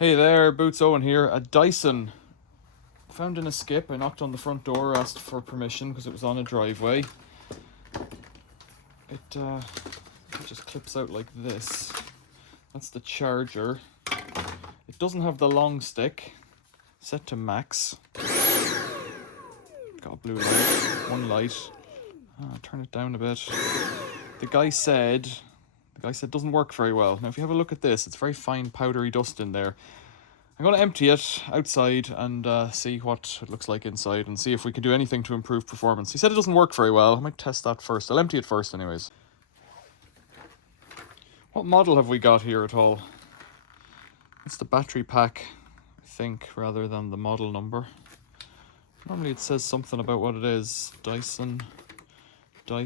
Hey there, Boots Owen here. A Dyson. Found in a skip. I knocked on the front door, asked for permission because it was on a driveway. It just clips out like this. That's the charger. It doesn't have the long stick. Set to max. Got a blue light. One light. Turn it down a bit. The guy said doesn't work very well. Now if you have a look at this, it's very fine powdery dust in there. I'm going to empty it outside and see what it looks like inside and see if we can do anything to improve performance. He said it doesn't work very well. I might test that first. I'll empty it first anyways. What model have we got here at all? It's the battery pack, I think, rather than the model number. Normally it says something about what it is. Dyson. I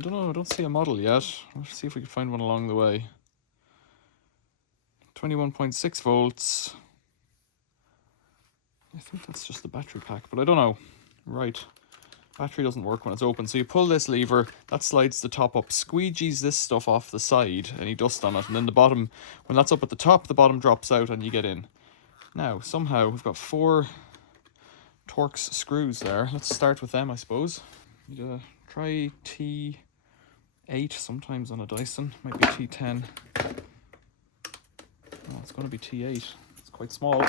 don't know, I don't see a model yet. Let's see if we can find one along the way. 21.6 volts. I think that's just the battery pack, but I don't know. Right. Battery doesn't work when it's open. So you pull this lever, that slides the top up, squeegees this stuff off the side, any dust on it, and then the bottom, when that's up at the top, the bottom drops out and you get in. Now, somehow, we've got 4 Torx screws there. Let's start with them, I suppose. Try T8 sometimes on a Dyson. Might be T10. Oh, it's going to be T8. It's quite small.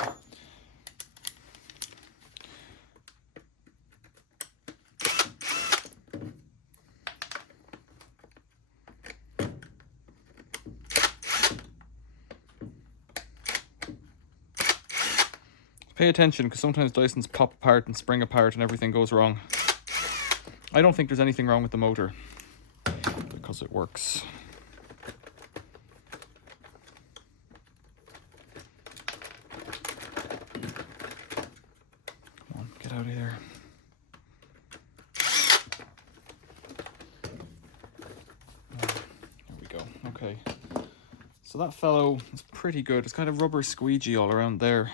Pay attention, because sometimes Dysons pop apart and spring apart and everything goes wrong. I don't think there's anything wrong with the motor, because it works. Come on, get out of here. There we go, okay. So that fellow is pretty good. It's kind of rubber squeegee all around there.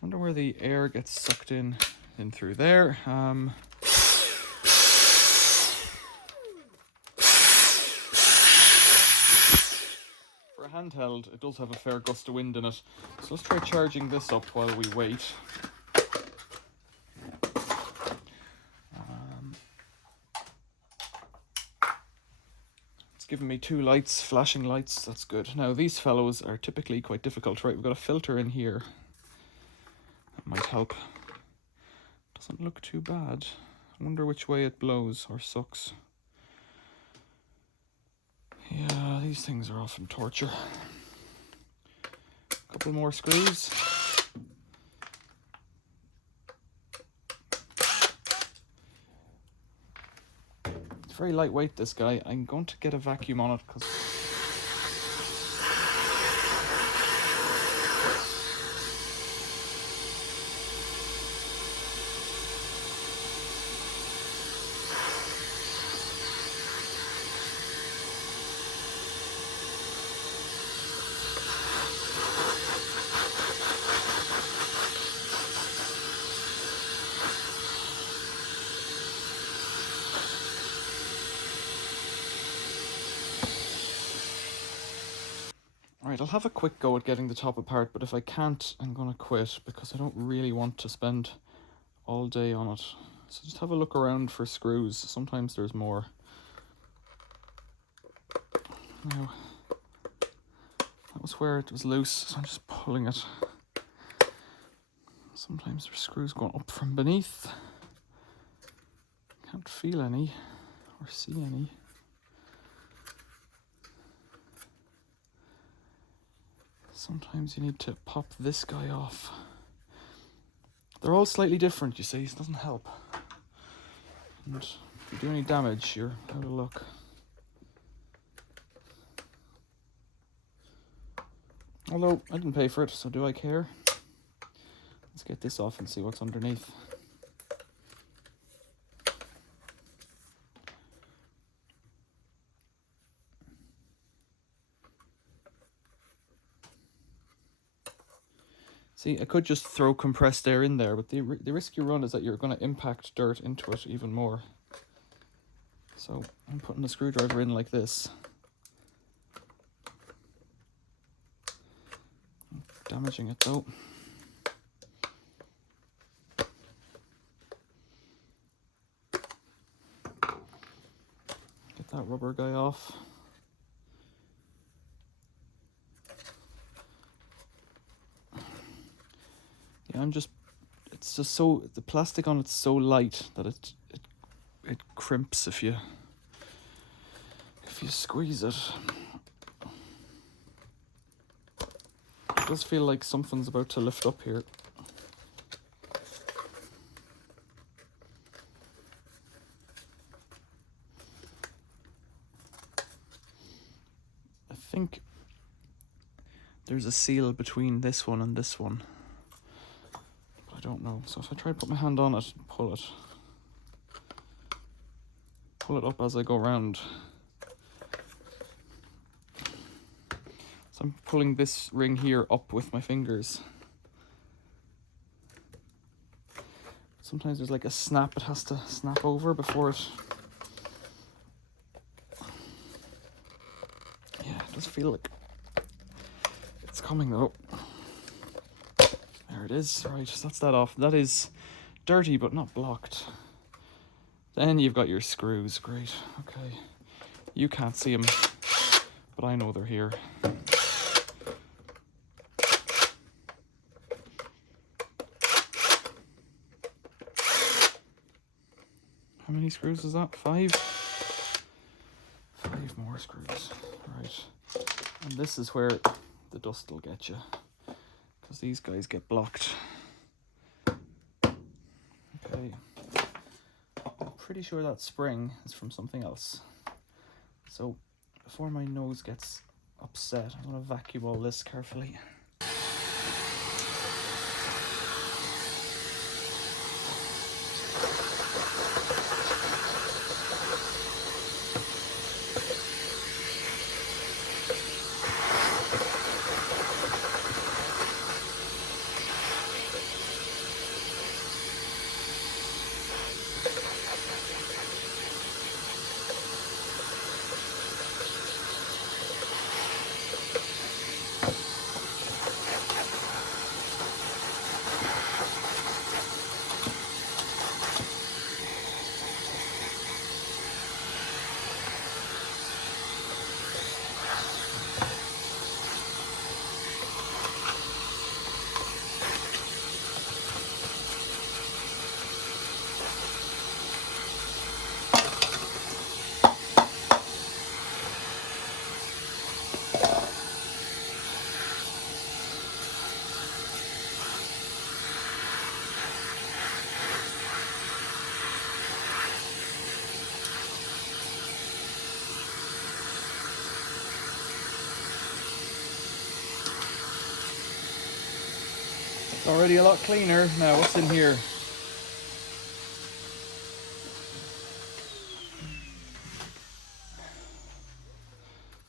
Wonder where the air gets sucked in through there. For a handheld, it does have a fair gust of wind in it. So let's try charging this up while we wait. It's giving me 2 lights, flashing lights. That's good. Now these fellows are typically quite difficult. Right, we've got a filter in here. That might help. Doesn't look too bad. I wonder which way it blows or sucks. Yeah, these things are often torture. Couple more screws. It's very lightweight, this guy. I'm going to get a vacuum on it because Alright, I'll have a quick go at getting the top apart, but if I can't, I'm going to quit because I don't really want to spend all day on it. So just have a look around for screws. Sometimes there's more. Now, that was where it was loose, so I'm just pulling it. Sometimes there's screws going up from beneath. Can't feel any or see any. Sometimes you need to pop this guy off. They're all slightly different, you see, it doesn't help. And if you do any damage, you're out of luck. Although, I didn't pay for it, so do I care? Let's get this off and see what's underneath. See, I could just throw compressed air in there, but the risk you run is that you're going to impact dirt into it even more. So I'm putting the screwdriver in like this. damaging it though. Get that rubber guy off. Yeah, it's just so, the plastic on it's so light that it crimps if you squeeze it. It does feel like something's about to lift up here. I think there's a seal between this one and this one, but I don't know. So if I try to put my hand on it and pull it up as I go around. So I'm pulling this ring here up with my fingers. Sometimes there's like a snap, it has to snap over before it. Yeah, it does feel like it's coming though. There it is, right, so that's that off. That is dirty but not blocked. Then you've got your screws, great, okay. You can't see them, but I know they're here. How many screws is that? 5? 5 more screws, right. And this is where the dust will get you, because these guys get blocked. Okay. I'm pretty sure that spring is from something else. So before my nose gets upset, I'm going to vacuum all this carefully. It's already a lot cleaner. Now, what's in here?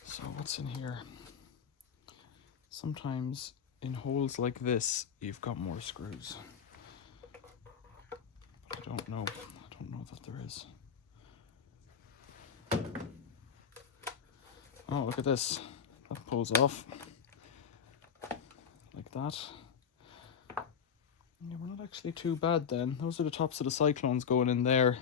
So what's in here? Sometimes in holes like this, you've got more screws. I don't know that there is. Oh, look at this. That pulls off. Like that. Yeah, we're not actually too bad then. Those are the tops of the cyclones going in there.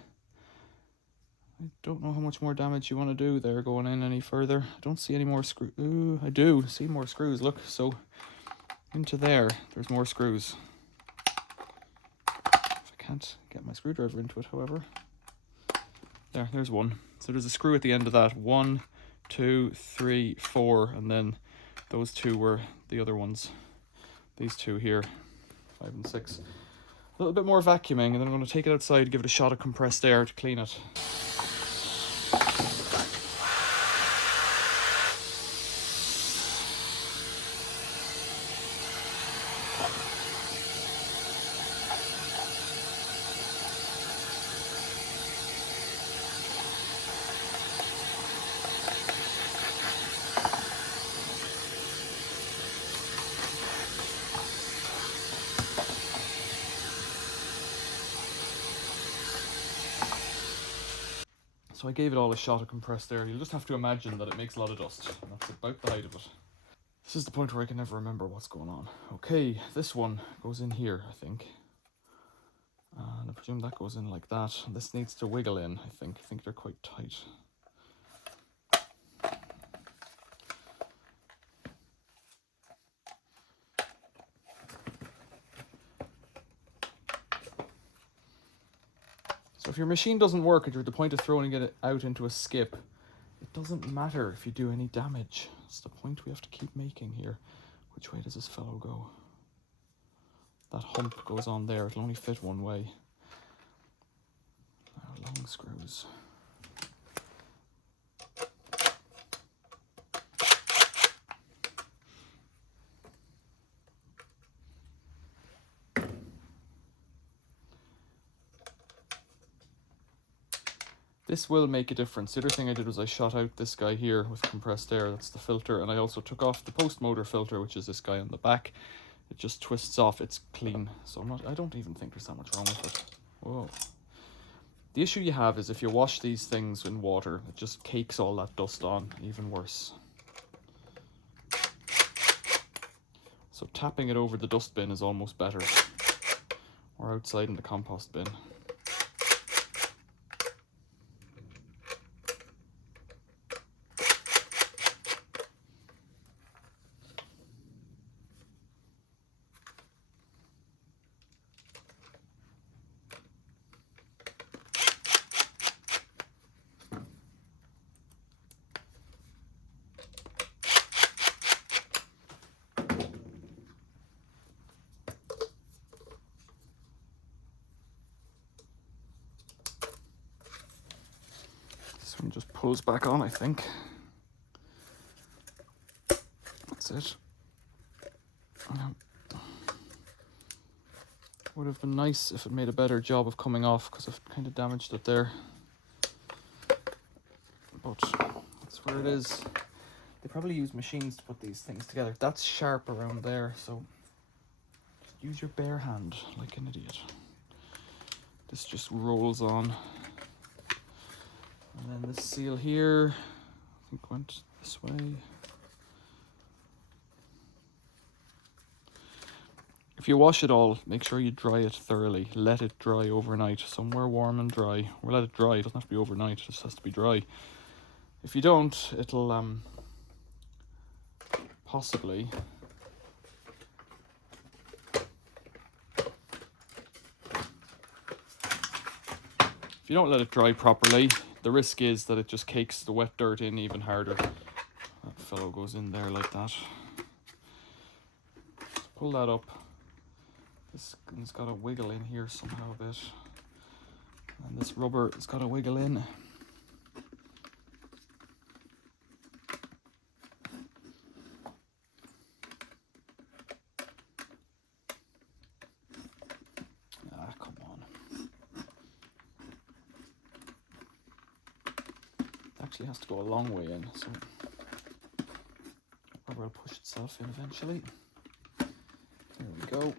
I don't know how much more damage you want to do there going in any further. I don't see any more screws. Ooh, I do see more screws, look. So into there's more screws. If I can't get my screwdriver into it, however. There's one. So there's a screw at the end of that. 1, 2, 3, 4, and then those 2 were the other ones. These 2 here, 5 and 6. A little bit more vacuuming, and then I'm going to take it outside, give it a shot of compressed air to clean it. So I gave it all a shot of compressed air. You'll just have to imagine that it makes a lot of dust. And that's about the height of it. This is the point where I can never remember what's going on. Okay, this one goes in here, I think. And I presume that goes in like that. This needs to wiggle in, I think. I think they're quite tight. So if your machine doesn't work and you're at the point of throwing it out into a skip, it doesn't matter if you do any damage. It's the point we have to keep making here. Which way does this fellow go? That hump goes on there. It'll only fit one way. Now, long screws. This will make a difference. The other thing I did was I shot out this guy here with compressed air. That's the filter. And I also took off the post motor filter, which is this guy on the back. It just twists off. It's clean. So I don't even think there's that much wrong with it. Whoa. The issue you have is if you wash these things in water, it just cakes all that dust on. Even worse. So tapping it over the dustbin is almost better. Or outside in the compost bin. This one just pulls back on, I think. That's it. Would have been nice if it made a better job of coming off, because I've kind of damaged it there. But that's where it is. They probably use machines to put these things together. That's sharp around there, so just use your bare hand like an idiot. This just rolls on. And then this seal here, I think went this way. If you wash it all, make sure you dry it thoroughly. Let it dry overnight, somewhere warm and dry. Or let it dry, it doesn't have to be overnight, it just has to be dry. If you don't, it'll possibly if you don't let it dry properly, the risk is that it just cakes the wet dirt in even harder. That fellow goes in there like that. Just pull that up. This one's got to wiggle in here somehow a bit. And this rubber has got to wiggle in. Actually has to go a long way in, so rubber will push itself in eventually. There we go.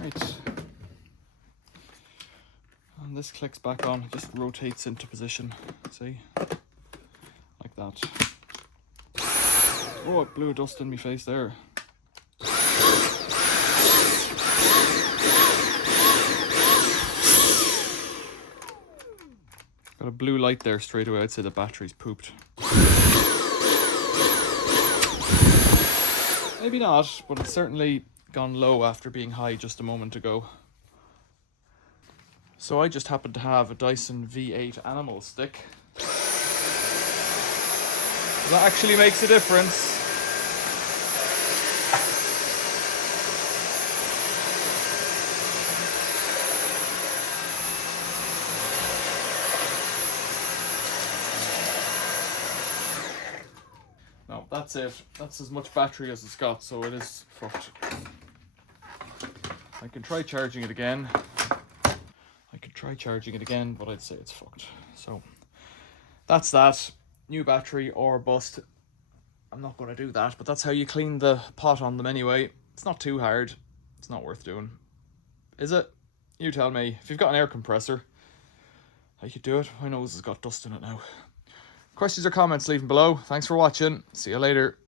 Right. And this clicks back on, it just rotates into position. See? Like that. Oh, it blew dust in my face there. Got a blue light there straight away. I'd say the battery's pooped. Maybe not, but it's certainly gone low after being high just a moment ago. So I just happen to have a Dyson V8 Animal stick. That actually makes a difference. No, that's it. That's as much battery as it's got, so it is fucked. I can try charging it again. But I'd say it's fucked. So that's that. New battery or bust. I'm not going to do that, but that's how you clean the pot on them anyway. It's not too hard. It's not worth doing. Is it? You tell me. If you've got an air compressor, I could do it. My nose has got dust in it now. Questions or comments, leave them below. Thanks for watching. See you later.